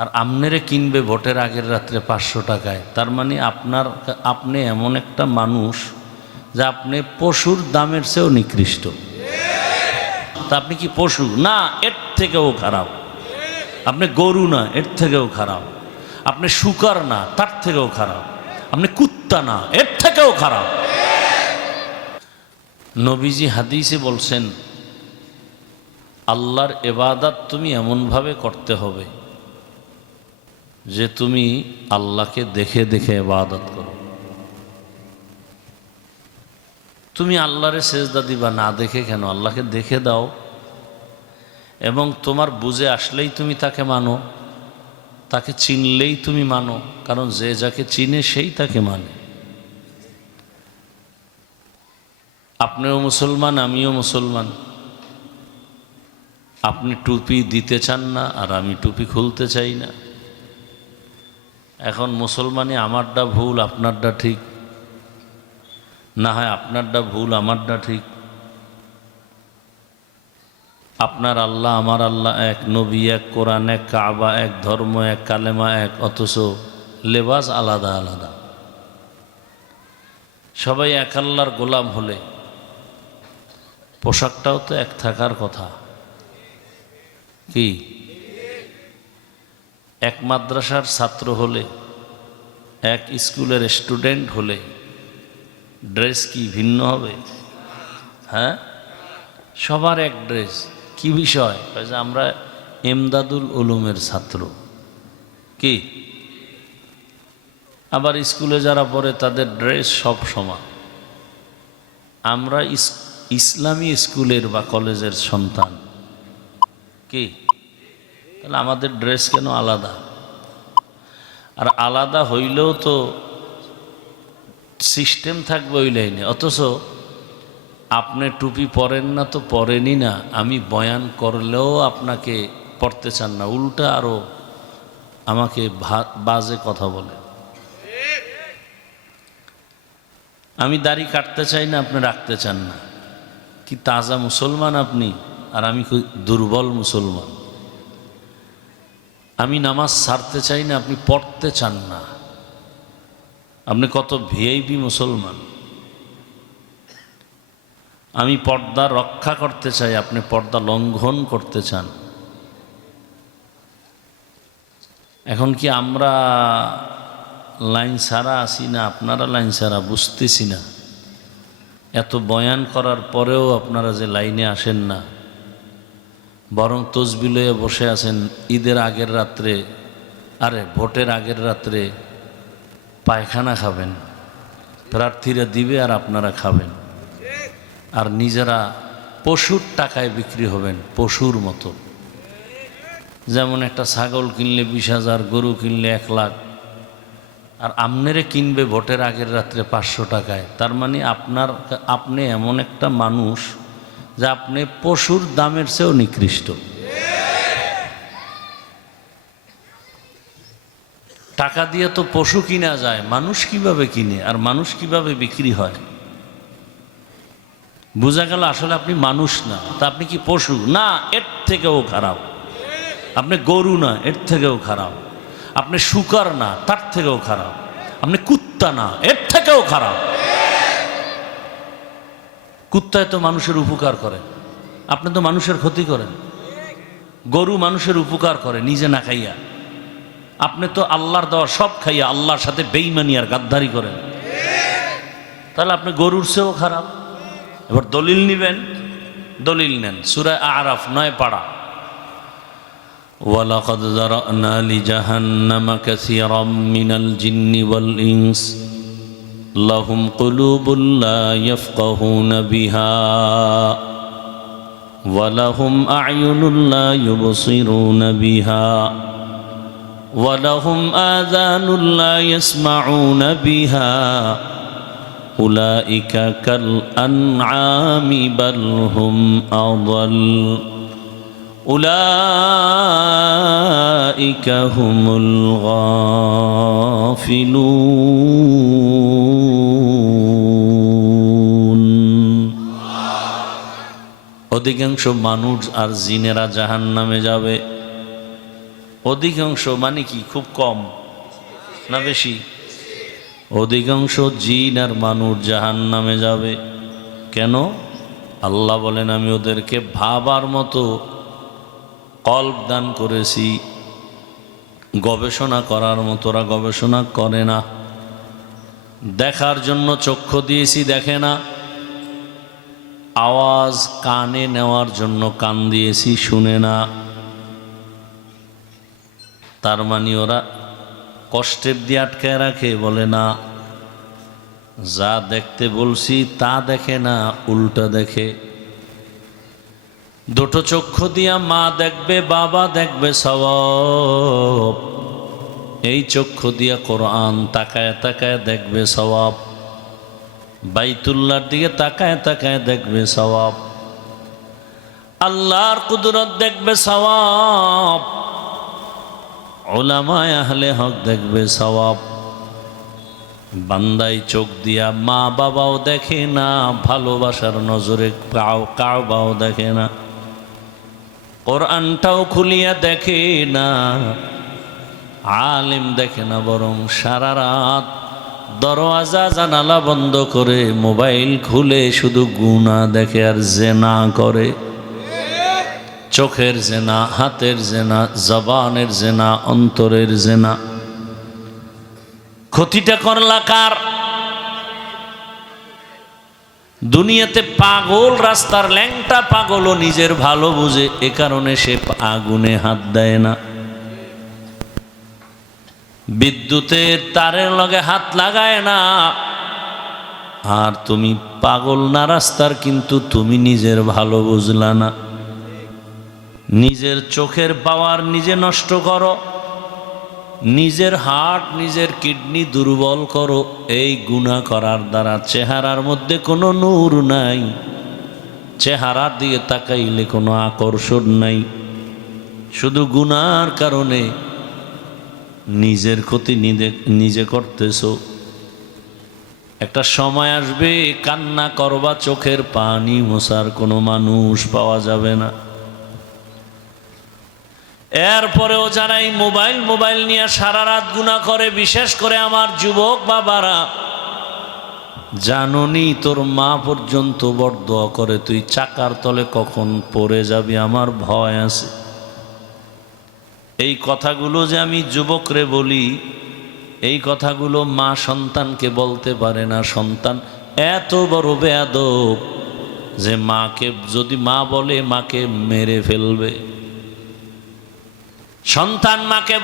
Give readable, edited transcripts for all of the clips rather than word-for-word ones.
আর আমনেরে কিনবে ভোটের আগের রাত্রে 500 টাকায়। তার মানে আপনি এমন একটা মানুষ যে আপনি পশুর দামের চেয়েও নিকৃষ্ট। তা আপনি কি পশু না? এর থেকেও খারাপ। আপনি গরু না, এর থেকেও খারাপ। আপনি শুকর না, তার থেকেও খারাপ। আপনি কুত্তা না, এর থেকেও খারাপ। নবীজি হাদিসে বলছেন, আল্লাহর ইবাদত তুমি এমনভাবে করতে হবে যে তুমি আল্লাহকে দেখে দেখে ইবাদত করো। তুমি আল্লাহরে সেজদা দিবা না দেখে কেন? আল্লাহকে দেখে দাও, এবং তোমার বুঝে আসলেই তুমি তাকে মানো, তাকে চিনলেই তুমি মানো, কারণ যে যাকে চিনে সেই তাকে মানে। আপনিও মুসলমান, আমিও মুসলমান। আপনি টুপি দিতে চান না, আর আমি টুপি খুলতে চাই না। এখন মুসলমানে আমারটা ভুল, আপনারটা ঠিক, না হয় আপনারটা ভুল, আমারটা ঠিক। আপনার আল্লাহ আমার আল্লাহ এক, নবী এক, কোরআন এক, কাবা এক, ধর্ম এক, কালেমা এক, অথচ লেবাস আলাদা আলাদা। সবাই এক আল্লাহর গোলাম হলে পোশাকটাও তো এক থাকার কথা। কি এক মাদ্রাসার ছাত্র হলে, এক স্কুলের স্টুডেন্ট হলে ড্রেস কি ভিন্ন হবে? হ্যাঁ, সবার এক ড্রেস। কি বিষয়? যে আমরা এমদাদুল উলুমের ছাত্র। কি আবার স্কুলে যারা পড়ে তাদের ড্রেস সব সমান। আমরা ইসলামী স্কুলের বা কলেজের সন্তান। কি তাহলে আমাদের ড্রেস কেন আলাদা? আর আলাদা হইলেও তো সিস্টেম থাকবে ওই লাইনে। অথচ আপনি টুপি পরেন না তো পরেনই না, আমি বয়ান করলেও আপনাকে পড়তে চান না, উল্টা আরো আমাকে বাজে কথা বলে। আমি দাড়ি কাটতে চাই না, আপনি রাখতে চান না। কি তাজা মুসলমান আপনি, আর আমি দুর্বল মুসলমান। আমি নামাজ ছাড়তে চাই না, আপনি পড়তে চান না। আপনি কত ভিআইপি মুসলমান। আমি পর্দা রক্ষা করতে চাই, আপনি পর্দা লঙ্ঘন করতে চান। এখন কি আমরা লাইন ছাড়া আছি না আপনারা লাইন ছাড়া? বুঝতেছি না। এত বয়ান করার পরেও আপনারা যে লাইনে আসেন না, বরং তসবিহ লয়ে বসে আছেন ঈদের আগের রাত্রে, আরে ভোটের আগের রাত্রে পায়খানা খাবেন, প্রার্থীরা দিবে আর আপনারা খাবেন, আর নিজেরা পশুর টাকায় বিক্রি হবেন, পশুর মতো। যেমন একটা ছাগল কিনলে 20,000, গরু কিনলে 1 লাখ, আর আমনেরে কিনবে ভোটের আগের রাত্রে 500 টাকায়। তার মানে আপনি এমন একটা মানুষ যে আপনি পশুর দামের চেয়েও নিকৃষ্ট। টাকা দিয়ে তো পশু কিনা যায়, মানুষ কিভাবে কিনে আর মানুষ কিভাবে বিক্রি হয়? বোঝা গেল আসলে আপনি মানুষ না, তা আপনি কি পশু না? এর থেকেও খারাপ। আপনি গরু না, এর থেকেও খারাপ। আপনি শুকর না, তার থেকেও খারাপ। আপনি কুত্তা না, এর থেকেও খারাপ। কুত্তায় তো মানুষের উপকার করে, আপনি তো মানুষের ক্ষতি করেন। গরু মানুষের উপকার করে নিজে না খাইয়া, আপনি তো আল্লাহর দেওয়া সব খাইয়া আল্লাহর সাথে বেঈমানি আর গাদ্দারি করেন। তাহলে আপনি গরুর চেয়েও খারাপ। এবার দলিল নিবেন, দলিল নেন সূরা আরাফ 9 পারা। ওয়ালাকাদ যারানা লিজাহান্নামা কাসীরাম মিনাল জিন্নি ওয়াল ইনস লাহুম কুলুবুন লা ইয়াফকাহুনা বিহা ওয়া লাহুম আ'য়ুনুন লা ইউবসিরুনা বিহা ওয়া লাহুম আযানুন লা ইয়াসমাউনা বিহা উলাইকা কাল আনআমি বাল হুম আযাল উলাইকা হুমুল গাফিলুন। অধিকাংশ মানুষ আর জিনেরা জাহান্নামে যাবে, অধিকাংশ মানে কি খুব কম না বেশি? অধিকাংশ জিন আর মানুষ জাহান্নামে যাবে। কেন? আল্লাহ বলেন আমি ওদেরকে ভাবার মতো কল্ব দান করেছি, গবেষণা করার মতো ওরা গবেষণা করে না। দেখার জন্য চক্ষু দিয়েছি, দেখে না। আওয়াজ কানে নেওয়ার জন্য কান দিয়েছি, শুনে না। তার মানে ওরা কষ্টের দিয়ে আটকায় রাখে, বলে না। যা দেখতে বলছি তা দেখে না, উল্টা দেখে। দুটো চক্ষু দিয়া মা দেখবে, বাবা দেখবে সওয়াব। এই চক্ষু দিয়া কোরআন তাকায় তাকায় দেখবে সওয়াব। বাইতুল্লাহর দিকে তাকায় তাকায় দেখবে সওয়াব। আল্লাহর কুদরত দেখবে সওয়াব। উলামায়ে আহলে হক দেখবে সওয়াব। বান্দাই চোখ দিয়া মা বাবাও দেখে না, ভালোবাসার নজরে কাউবাও দেখে না, কোরআনটাও খুলিয়া দেখে না, আলেম দেখে না, বরং সারা রাত দরওয়াজা জানালা বন্ধ করে মোবাইল খুলে শুধু গুনাহ দেখে আর জেনা করে। চোখের জেনা, হাতের জেনা, জবানের জেনা, অন্তরের জেনা। ক্ষতিটা করলা কার? দুনিয়াতে পাগল, রাস্তার ল্যাংটা পাগলও নিজের ভালো বুঝে, এ কারণে সে আগুনে হাত দেয় না। বিদ্যুতের তারের লগে হাত লাগায় না। আর তুমি পাগল না রাস্তার, কিন্তু তুমি নিজের ভালো বুঝলা না। নিজের চোখের পাওয়ার নিজে নষ্ট করো, নিজের হার্ট, নিজের কিডনি দুর্বল করো। এই গুনাহ করার দ্বারা চেহারার মধ্যে কোনো নূর নাই, চেহারার দিকে তাকাইলে কোনো আকর্ষণ নাই। শুধু গুনার কারণে নিজের ক্ষতি নিজে করতেছো। একটা সময় আসবে কান্না করবা, চোখের পানি মোছার কোনো মানুষ পাওয়া যাবে না। এরপরেও যারা এই মোবাইল নিয়ে সারা রাত গুনাহ করে, বিশেষ করে আমার যুবক বাবারা, জাননি তোর মা পর্যন্ত বরদোয়া করে তুই চাকার তলে কখন পড়ে যাবি, আমার ভয় আছে। এই কথাগুলো যে আমি যুবকরে বলি, এই কথাগুলো মা সন্তানকে বলতে পারে না। সন্তান এত বড় বেয়াদব যে মাকে যদি মা বলে মাকে মেরে ফেলবে। সন্তান মাকে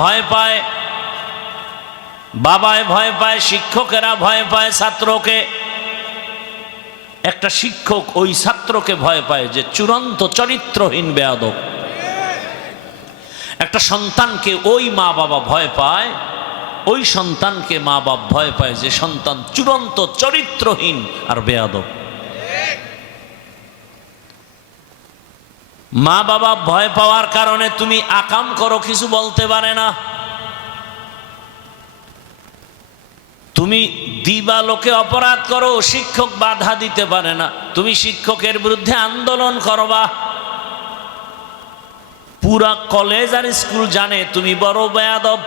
ভয় পায়, বাবায় ভয় পায়, শিক্ষকেরা ভয় পায় ছাত্রকে। একটা শিক্ষক ওই ছাত্রকে ভয় পায় যে চূড়ান্ত চরিত্রহীন বেয়াদব। একটা সন্তানকে ওই মা বাবা ভয় পায়, ওই সন্তানকে মা বাবা ভয় পায় যে সন্তান চূড়ান্ত চরিত্রহীন আর বেয়াদব। মা বাবা ভয় পাওয়ার কারণে তুমি আকাম করো, কিছু বলতে পারে না। তুমি দিবালোকে অপরাধ করো, শিক্ষক বাধা দিতে পারে না। তুমি শিক্ষকের বিরুদ্ধে আন্দোলন করবা, পুরা কলেজ আর স্কুল জানে তুমি বড় বেয়াদব।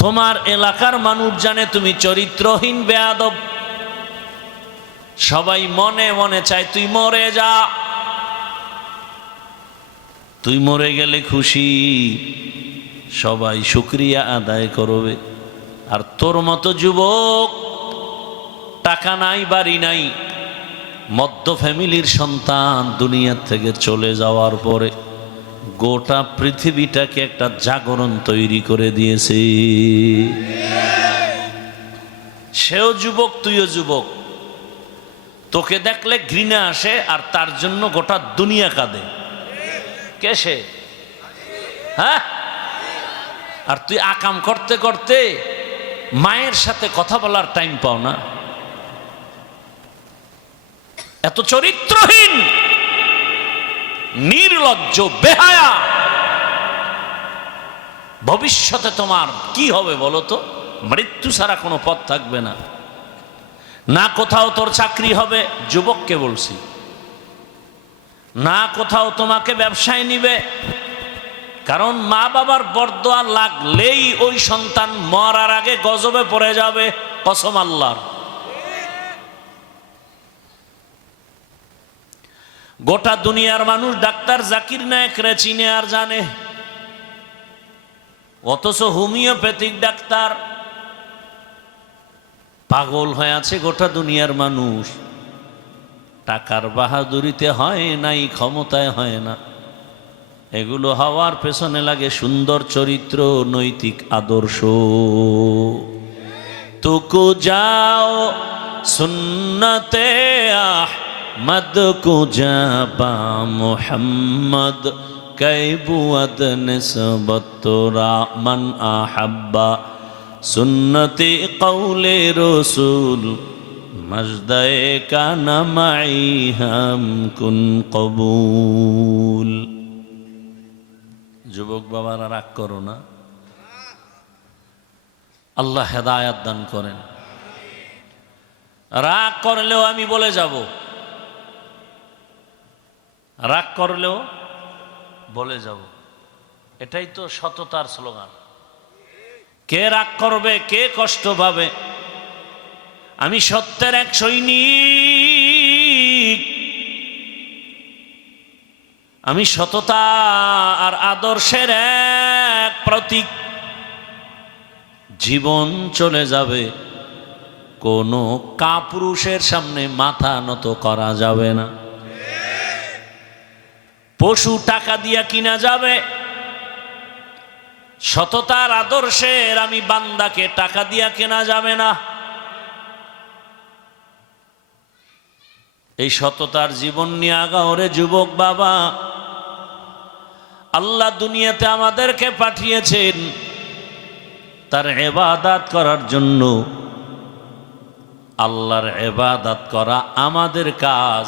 তোমার এলাকার মানুষ জানে তুমি চরিত্রহীন বেয়াদব। সবাই মনে মনে চায় তুই মরে যা। তুই মরে গেলে খুশি, সবাই শুকরিয়া আদায় করবে। আর তোর মতো যুবক, টাকা নাই, বাড়ি নাই, মধ্য ফ্যামিলির সন্তান, দুনিয়ার থেকে চলে যাওয়ার পরে গোটা পৃথিবীটাকে একটা জাগরণ তৈরি করে দিয়েছে। সেও যুবক, তুইও যুবক। তোকে দেখলে ঘৃণা আসে, আর তার জন্য গোটা দুনিয়া কাঁদে। কে সে? হ্যাঁ? আর তুই আকাম করতে করতে মায়ের সাথে কথা বলার টাইম পাও না। এত চরিত্রহীন, নির্লজ্জ, বেহায়া। ভবিষ্যতে তোমার কি হবে বলো তো? মৃত্যু ছাড়া কোনো পথ থাকবে না। না কোথাও তোর চাকরি হবে, যুবককে বলছি, না কোথাও তোমাকে ব্যবসায় নিবে, কারণ মা বাবার বরদোয়া লাগলেই ওই সন্তান মরার আগে গজবে পড়ে যাবে, কসম আল্লাহর। গোটা দুনিয়ার মানুষ ডাক্তার জাকির নায়েকরে চিনে আর জানে, অথচ হোমিওপ্যাথিক ডাক্তার পাগল হয়ে আছে গোটা দুনিয়ার মানুষ। টাকার বাহাদুরিতে হয় নাই, ক্ষমতায় হয় না, এগুলো হওয়ার পেছনে লাগে সুন্দর চরিত্র, নৈতিক আদর্শ। তুকু যাও সুন্নতে আহমদ কু জাবা মুহাম্মদ কৈবুয়াদ নিসবত মান আহাব্বা সুন্নতি কৌলে রসুল মজদায়ে কানা মাই হাম কুন কবুল। যুবক বাবারা রাগ করো না, আল্লাহ হেদায়াত দান করেন। রাগ করলেও আমি বলে যাব, রাগ করলেও বলে যাব, এটাই তো সততার স্লোগান। কে রাগ করবে, কে কষ্ট পাবে, আমি সত্যের এক সৈনিক, আমি সততা আর আদর্শের এক প্রতীক। জীবন চলে যাবে, কোনো কাপুরুষের সামনে মাথা নত করা যাবে না। পশু টাকা দিয়া কিনা যাবে, সততার আদর্শের আমি বান্দাকে টাকা দিয়া কেনা যাবে না। এই সততার জীবন নিয়ে আগাও রে যুবক বাবা। আল্লাহ দুনিয়াতে আমাদেরকে পাঠিয়েছেন তার ইবাদত করার জন্য। আল্লাহর ইবাদত করা আমাদের কাজ,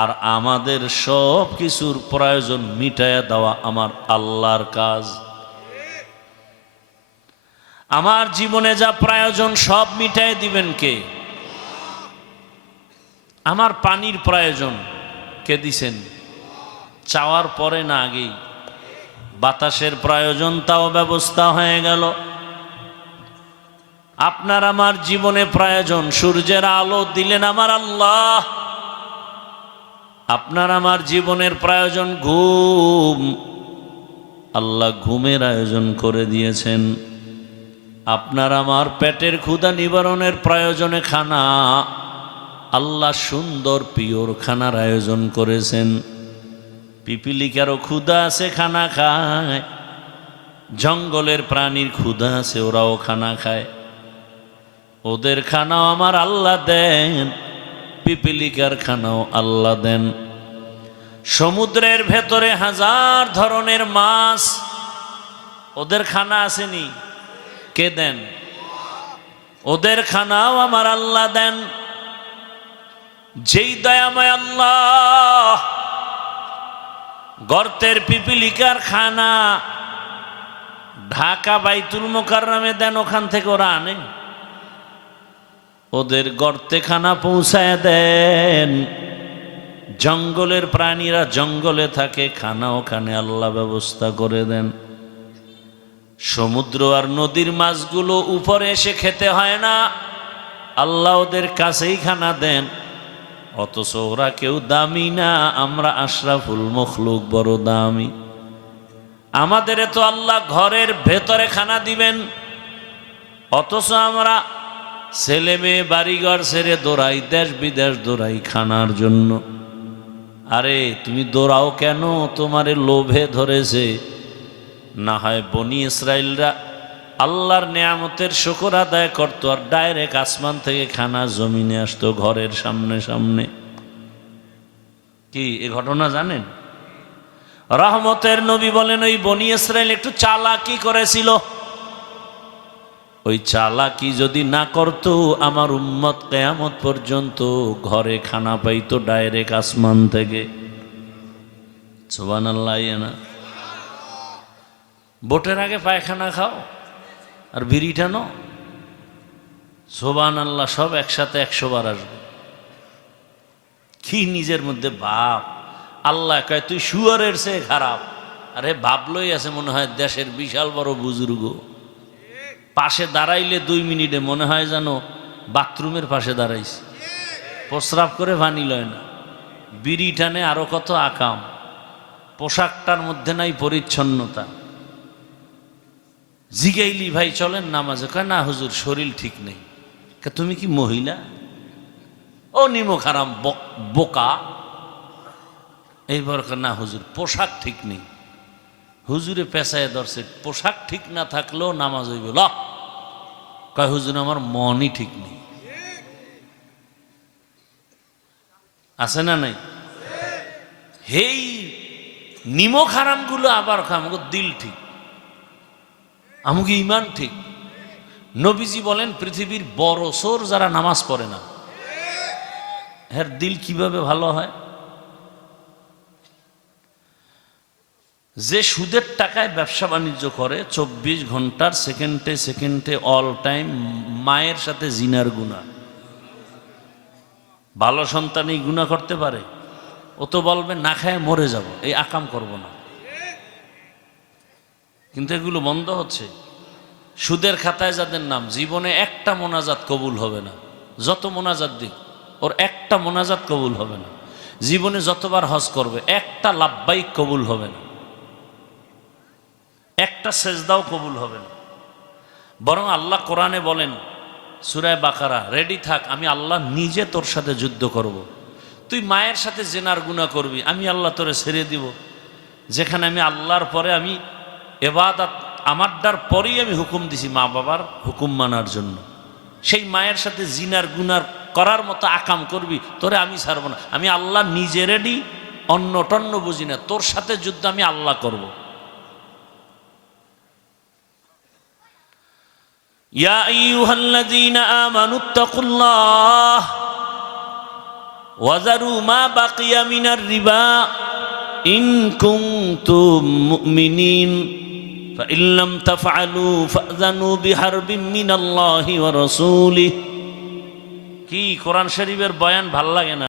আর আমাদের সব কিছুর প্রয়োজন মিটাইয়া দেওয়া আমার আল্লাহর কাজ। আমার জীবনে যা প্রয়োজন সব মিটাই দিবেন কে? আমার পানির প্রয়োজন কে দিছেন? চাওয়ার পরে না আগেই। বাতাসের প্রয়োজন, তাও ব্যবস্থা হয়ে গেল। আপনার আমার জীবনে প্রয়োজন সূর্যের আলো দিলেন আমার আল্লাহ। আপনার আমার জীবনের প্রয়োজন ঘুম, আল্লাহ ঘুমের আয়োজন করে দিয়েছেন। আপনার আমার পেটের ক্ষুধা নিবারণের প্রয়োজনে খানা, আল্লাহ সুন্দর পিওর খানার আয়োজন করেছেন। পিপিলিকারও ক্ষুধা আছে, খানা খায়। জঙ্গলের প্রাণীর ক্ষুধা আছে, ওরাও খানা খায়। ওদের খানাও আমার আল্লাহ দেন, পিপিলিকার খানাও আল্লাহ দেন। সমুদ্রের ভেতরে হাজার ধরনের মাছ, ওদের খানা আসেনি, কে দেন? ওদের খানাও আমার আল্লাহ দেন। যেই দয়াময় আল্লাহ গর্তের পিপিলিকার খানা ঢাকা বাইতুল মোকাররমে দেন, ওখান থেকে ওরা আনে, ওদের গর্তে খানা পৌঁছায় দেন। জঙ্গলের প্রাণীরা জঙ্গলে থাকে, খানা ওখানে আল্লাহ ব্যবস্থা করে দেন। সমুদ্র আর নদীর মাছগুলো উপরে এসে খেতে হয় না, আল্লাহ ওদের কাছেই খানা দেন। অথচ ওরা কেউ দামি না, আমরা আশরাফুল মখলুক, বড় দামি। আমাদের তো আল্লাহ ঘরের ভেতরে খানা দিবেন, অথচ আমরা ছেলে মেয়ে বাড়িঘর ছেড়ে দৌড়াই, দেশ বিদেশ দৌড়াই খানার জন্য। আরে তুমি দৌড়াও কেন? তোমারে লোভে ধরেছে। না হয় বনি ইসরাইলরা আল্লাহর নেয়ামতের শুকর আদায় করতো, আর ডাইরেক্ট আসমান থেকে খানা জমিনে আসতো ঘরের সামনে সামনে। কি এ ঘটনা জানেন? রহমতের নবী বলেন, ওই বনি ইসরাইল একটু চালাকি করেছিল। ওই চালাকি যদি না করতো, আমার উম্মত কিয়ামত পর্যন্ত ঘরে খানা পাইতো ডাইরেক্ট আসমান থেকে। সুবহানাল্লাহ। না ভোটের আগে পায়খানা খাও আর বিড়ি টানো, সুবহানাল্লাহ, সব একসাথে 100 বার আসবে। কি নিজের মধ্যে ভাব! আল্লাহ কয় তুই শুয়ারের চেয়ে খারাপ, আরে ভাবলই আছে মনে হয় দেশের বিশাল বড় বুজুর্গ, পাশে দাঁড়াইলে 2 মিনিটে মনে হয় যেন বাথরুমের পাশে দাঁড়াইছে, প্রস্রাব করে পানি লয় না, বিড়ি টানে আরো কত আকাম, পোশাকটার মধ্যে নাই পরিচ্ছন্নতা। জিগাইলি ভাই চলেন নামাজে, কয় না হুজুর শরীর ঠিক নেই। তুমি কি মহিলা? ও নিমক হারাম বোকা। এইবার না হুজুর পোশাক ঠিক নেই। হুজুরে পেশায় ধরছে, পোশাক ঠিক না থাকলেও নামাজ হইব। কয় হুজুর আমার মনই ঠিক নেই। আছে না নাই? হেই নিমক হারাম গুলো আবার আমাকে দিল ঠিক, আমাকে ইমান ঠিক। নবীজি বলেন পৃথিবীর বড় সোর যারা নামাজ পড়ে না, এর দিল কিভাবে ভালো হয়? যে সুদের টাকায় ব্যবসা বাণিজ্য করে, 24 ঘন্টার সেকেন্ডে সেকেন্ডে অল টাইম মায়ের সাথে জিনার গুনাহ। ভালো সন্তান এই গুনাহ করতে পারে? ও তো বলবে না খায় মরে যাব, এই আকাম করব না। কিন্তু এগুলো বন্ধ হচ্ছে। সুদের খাতায় যাদের নাম, জীবনে একটা মোনাজাত কবুল হবে না, যত মোনাজাত দিক ওর একটা মোনাজাত কবুল হবে না। জীবনে যতবার হজ করবে একটা লাব্বাইক কবুল হবে না, একটা সেজদাও কবুল হবে না। বরং আল্লাহ কোরআনে বলেন সূরা বাকারা, রেডি থাক, আমি আল্লাহ নিজে তোর সাথে যুদ্ধ করব। তুই মায়ের সাথে জেনার গুনাহ করবি, আমি আল্লাহ তোরে ছেড়ে দিব। যেখানে আমি আল্লাহর পরে আমি ইবাদত আমারটার পরেই আমি হুকুম দিছি মা বাবার হুকুম মানার জন্য, সেই মায়ের সাথে জিনার গুনার করার মতো আকাম করবি, তোরে আমি ছাড়ব না। আমি আল্লাহ নিজে রেডি, অন্য টন্য বুঝি না, তোর সাথে যুদ্ধ আমি আল্লাহ করব। ইয়া আইয়ুহাল্লাযীনা আমানুত্তাকুল্লাহ ওয়া যারু মা বাকিয়া মিনার রিবা ইন কুনতুম মুমিনিন ফাইন লাম তাফআলু ফাযানু বিহারবিন মিনাল্লাহি ওয়া রাসূলিহি। কি কোরআন শরীফের বয়ান ভাল লাগে না?